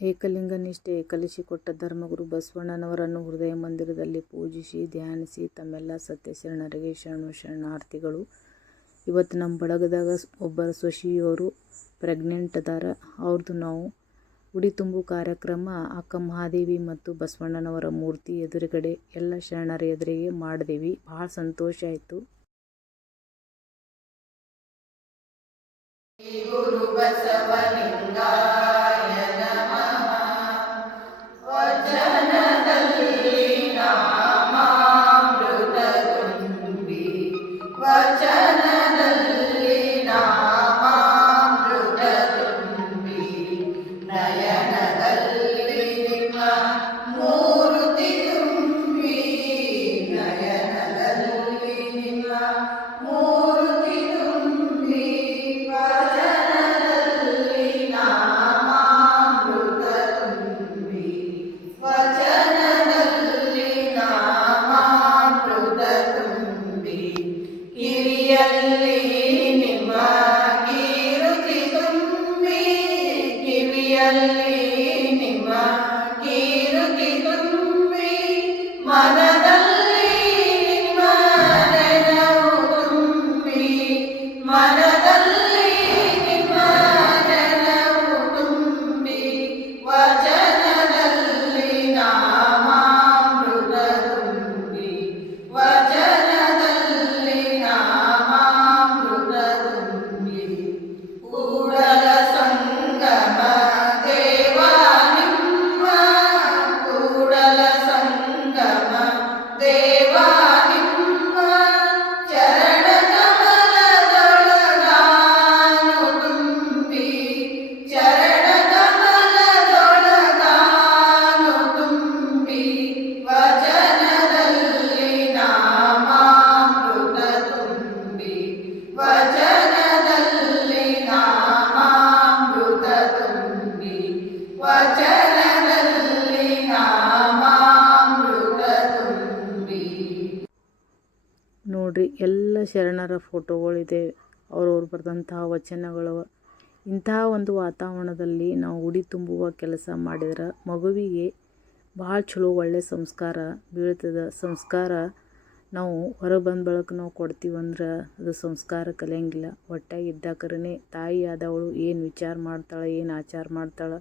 ಏಕಲಿಂಗ ನಿಷ್ಠೆ ಕಲಿಸಿಕೊಟ್ಟ ಧರ್ಮಗುರು ಬಸವಣ್ಣನವರನ್ನು ಹೃದಯ ಮಂದಿರದಲ್ಲಿ ಪೂಜಿಸಿ ಧ್ಯಾನಿಸಿ ತಮ್ಮೆಲ್ಲ ಸತ್ಯ ಶರಣರಿಗೆ ಶರಣು ಶರಣಾರ್ಥಿಗಳು. ಇವತ್ತು ನಮ್ಮ ಬಳಗದಾಗ ಒಬ್ಬರ ಸ್ವಶಿಯವರು ಪ್ರೆಗ್ನೆಂಟ್ ಅದಾರ. ಅವ್ರದ್ದು ನಾವು ಉಡಿ ತುಂಬು ಕಾರ್ಯಕ್ರಮ ಅಕ್ಕ ಮಹಾದೇವಿ ಮತ್ತು ಬಸವಣ್ಣನವರ ಮೂರ್ತಿ ಎದುರುಗಡೆ ಎಲ್ಲ ಶರಣರ ಎದುರಿಗೆ ಮಾಡಿದೀವಿ. ಭಾಳ ಸಂತೋಷ ಆಯಿತು. ಗುರು ಬಸವಲಿಂಗಾಯ वचन ಕಿವಿಯಲ್ಲಿ ನಿಮ್ಮ ಶರಣರ ಫೋಟೋಗಳಿದೆ. ಅವ್ರವ್ರು ಬರೆದಂತಹ ವಚನಗಳು. ಇಂತಹ ಒಂದು ವಾತಾವರಣದಲ್ಲಿ ನಾವು ಉಡಿ ತುಂಬುವ ಕೆಲಸ ಮಾಡಿದ್ರೆ ಮಗುವಿಗೆ ಭಾಳ ಚಲೋ ಒಳ್ಳೆಯ ಸಂಸ್ಕಾರ ಬೀಳ್ತದೆ. ಸಂಸ್ಕಾರ ನಾವು ಹೊರಗೆ ಬಂದ ಬಳಕ ನಾವು ಕೊಡ್ತೀವಂದ್ರೆ ಅದು ಸಂಸ್ಕಾರ ಕಲಿಯಂಗಿಲ್ಲ ಒಟ್ಟಾಗಿ ಇದ್ದಾಕರೇ ತಾಯಿ ಆದವಳು ಏನು ವಿಚಾರ ಮಾಡ್ತಾಳೆ, ಏನು ಆಚಾರ ಮಾಡ್ತಾಳೆ,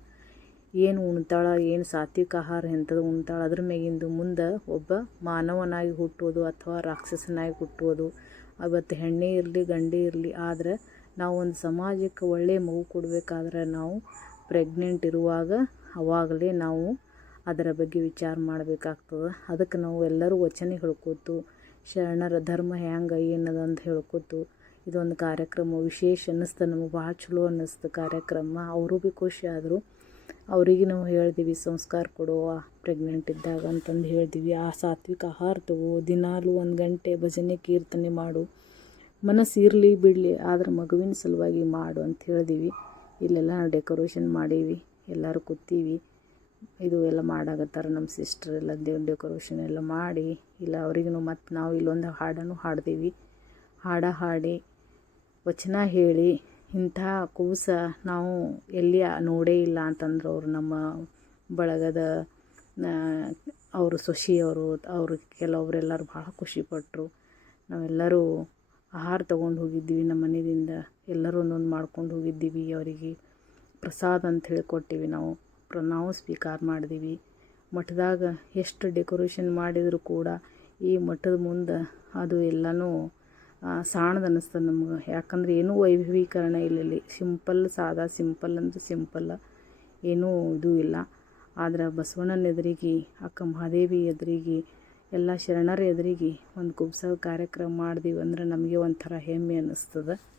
ಏನು ಉಣ್ತಾಳೆ, ಏನು ಸಾತ್ವಿಕ ಆಹಾರ ಎಂಥದ್ದು ಉಣ್ತಾಳೆ, ಅದ್ರ ಮ್ಯಾಗಿಂದು ಮುಂದೆ ಒಬ್ಬ ಮಾನವನಾಗಿ ಹುಟ್ಟೋದು ಅಥವಾ ರಾಕ್ಷಸನಾಗಿ ಹುಟ್ಟುವುದು ಅವತ್ತು ಹೆಣ್ಣೆ ಇರಲಿ, ಗಂಡೇ ಇರಲಿ, ಆದರೆ ನಾವು ಒಂದು ಸಮಾಜಕ್ಕೆ ಒಳ್ಳೆಯ ಮಗು ಕೊಡಬೇಕಾದ್ರೆ ನಾವು ಪ್ರೆಗ್ನೆಂಟ್ ಇರುವಾಗ ಅವಾಗಲೇ ನಾವು ಅದರ ಬಗ್ಗೆ ವಿಚಾರ ಮಾಡಬೇಕಾಗ್ತದೆ. ಅದಕ್ಕೆ ನಾವು ಎಲ್ಲರೂ ವಚನ ಹೇಳ್ಕೊತು ಶರಣರ ಧರ್ಮ ಹ್ಯಾಂಗೆ ಏನದ ಅಂತ ಹೇಳ್ಕೊತು ಇದೊಂದು ಕಾರ್ಯಕ್ರಮ ವಿಶೇಷ ಅನ್ನಿಸ್ತು, ನಮಗೆ ಭಾಳ ಚಲೋ ಅನ್ನಿಸ್ತು ಕಾರ್ಯಕ್ರಮ. ಅವರು ಭೀ ಖುಷಿ ಆದರು. ಅವರಿಗೆ ನಾವು ಹೇಳ್ದೀವಿ ಸಂಸ್ಕಾರ ಕೊಡುವ ಪ್ರೆಗ್ನೆಂಟ್ ಇದ್ದಾಗ ಅಂತಂದು ಹೇಳ್ತೀವಿ. ಆ ಸಾತ್ವಿಕ ಆಹಾರ ತಗೋ ದಿನಾಲೂ ಒಂದು ಗಂಟೆ ಭಜನೆ ಕೀರ್ತನೆ ಮಾಡು, ಮನಸ್ಸು ಇರಲಿ ಬಿಡಲಿ, ಆದ್ರೆ ಮಗುವಿನ ಸಲುವಾಗಿ ಮಾಡು ಅಂತ ಹೇಳ್ದೀವಿ ಇಲ್ಲೆಲ್ಲ ಡೆಕೋರೇಷನ್ ಮಾಡೀವಿ, ಎಲ್ಲರೂ ಕೂತೀವಿ. ಇದು ಎಲ್ಲ ಮಾಡಾಕತ್ತಾರ ನಮ್ಮ ಸಿಸ್ಟರ್ ಎಲ್ಲ, ದೇವ್ರ ಡೆಕೋರೇಷನ್ ಎಲ್ಲ ಮಾಡಿ, ಇಲ್ಲ ಅವ್ರಿಗೂ ಮತ್ತು ನಾವು ಇಲ್ಲೊಂದು ಹಾಡನ್ನು ಹಾಡ್ದೀವಿ ಹಾಡ ಹಾಡಿ, ವಚನ ಹೇಳಿ ಇಂಥ ಕೂಸ ನಾವು ಎಲ್ಲಿ ನೋಡೇ ಇಲ್ಲ ಅಂತಂದ್ರೆ ಅವರು ನಮ್ಮ ಬಳಗದ ಅವರು ಸೊಸಿಯವರು, ಅವರು ಕೆಲವರೆಲ್ಲರೂ ಭಾಳ ಖುಷಿಪಟ್ಟರು ನಾವೆಲ್ಲರೂ ಆಹಾರ ತೊಗೊಂಡು ಹೋಗಿದ್ದೀವಿ ನಮ್ಮ ಮನೆಯಿಂದ. ಎಲ್ಲರೂ ಒಂದೊಂದು ಮಾಡ್ಕೊಂಡು ಹೋಗಿದ್ದೀವಿ. ಅವರಿಗೆ ಪ್ರಸಾದ ಅಂತ ಹೇಳಿ ಕೊಟ್ಟೀವಿ ನಾವು. ಪ್ರ, ನಾವು ಸ್ವೀಕಾರ ಮಾಡಿದೀವಿ. ಮಠದಾಗ ಎಷ್ಟು ಡೆಕೋರೇಷನ್ ಮಾಡಿದರೂ ಕೂಡ ಈ ಮಠದ ಮುಂದೆ ಅದು ಎಲ್ಲನೂ ಸಾಣದು ಅನ್ನಿಸ್ತದೆ ನಮ್ಗೆ. ಯಾಕಂದ್ರೆ ಏನೂ ವೈಭವೀಕರಣ ಇಲ್ಲ ಇಲ್ಲಿ ಸಿಂಪಲ್, ಸಾದಾ ಸಿಂಪಲ್ ಅಂದ್ರೆ ಸಿಂಪಲ್ ಏನೂ ಇದು ಇಲ್ಲ. ಆದ್ರೆ ಬಸವಣ್ಣನ ಎದುರಿಗೆ, ಅಕ್ಕ ಮಹಾದೇವಿ ಎದುರಿಗೆ, ಎಲ್ಲ ಶರಣರ ಎದುರಿಗೆ ಒಂದು ಕುಬ್ಸ ಕಾರ್ಯಕ್ರಮ ಮಾಡಿದೀವಿ ಅಂದ್ರೆ ನಮಗೆ ಒಂಥರ ಹೆಮ್ಮೆ ಅನ್ನಿಸ್ತದೆ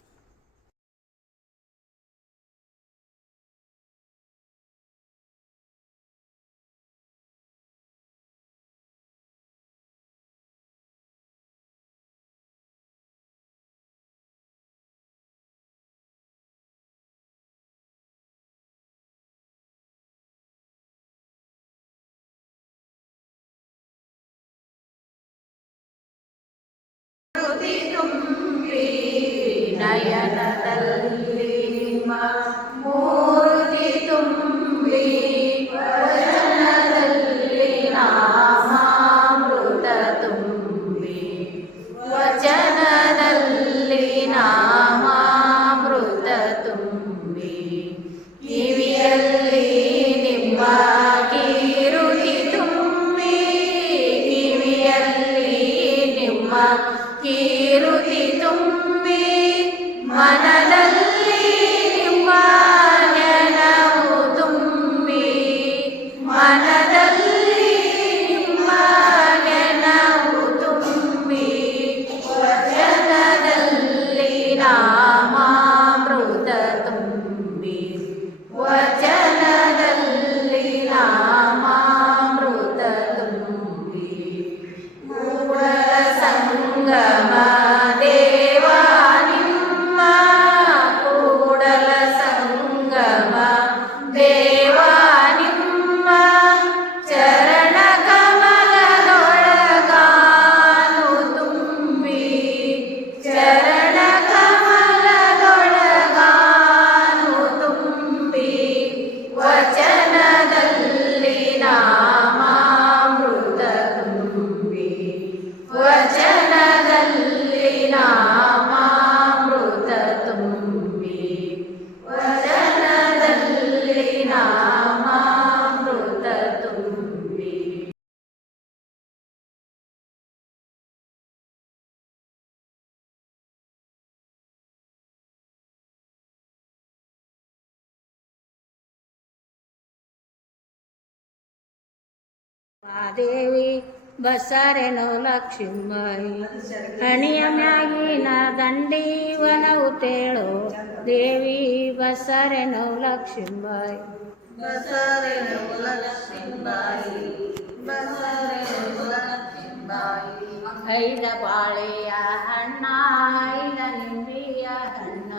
ನಯನದಲ್ಲಿ ಮೂರ್ತಿ ದೇವಿ ಬಸರೆನೋ ಲಕ್ಷ್ಮೀಬಾಯಿ ಹಣಿಯ ಮ್ಯಾಗಿನ ದಂಡೀವನವು ತೇಳೋ ದೇವಿ ಬಸರೆನೋ ಲಕ್ಷ್ಮೀಬಾಯಿ ಐದ ಬಾಳೆಯ ಹಣ್ಣ ಐದ ನಿಂಬಿಯ ಹಣ್ಣ.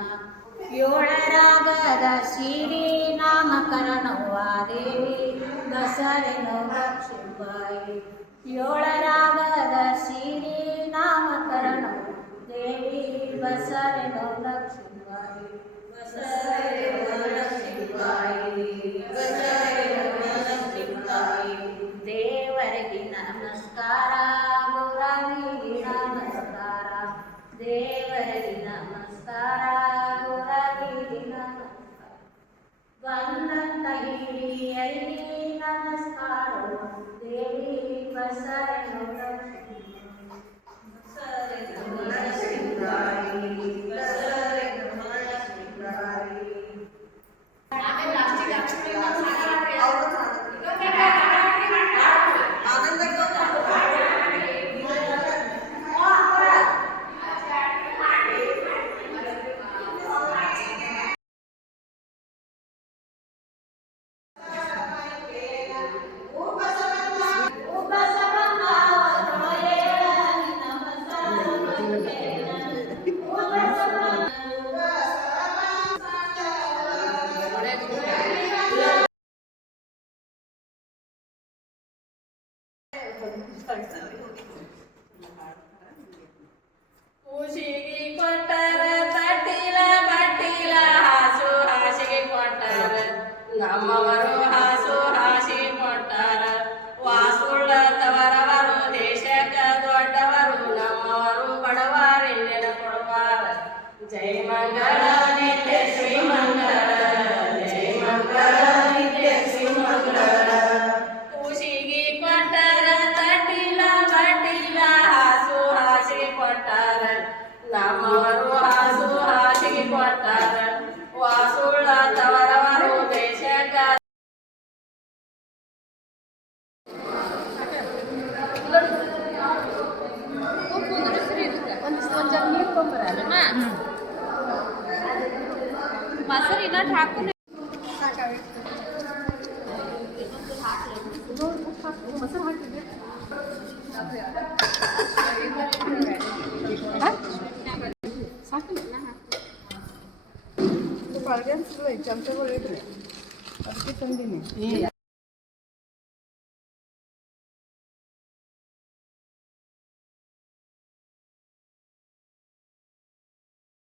ಏಳರಾಗದ ಸಿರಿ ನಾಮಕರಣವ್ವ ದೇವಿ ಬಸರೆನೋ ಲಕ್ಷ್ಮೀಬಾಯಿ ಏಳರಾಗದ ಸಿರಿ ನಾಮಕರಣ. ದೇವಿ ಬಸರೆನೋ ಲಕ್ಷ್ಮೀಬಾಯಿ ನಮಸ್ಕಾರ ದೇವಿ ಚಮಚಗಳು ಇಡ್ರಿ ಅದಕ್ಕೆ ತಂದೀನಿ.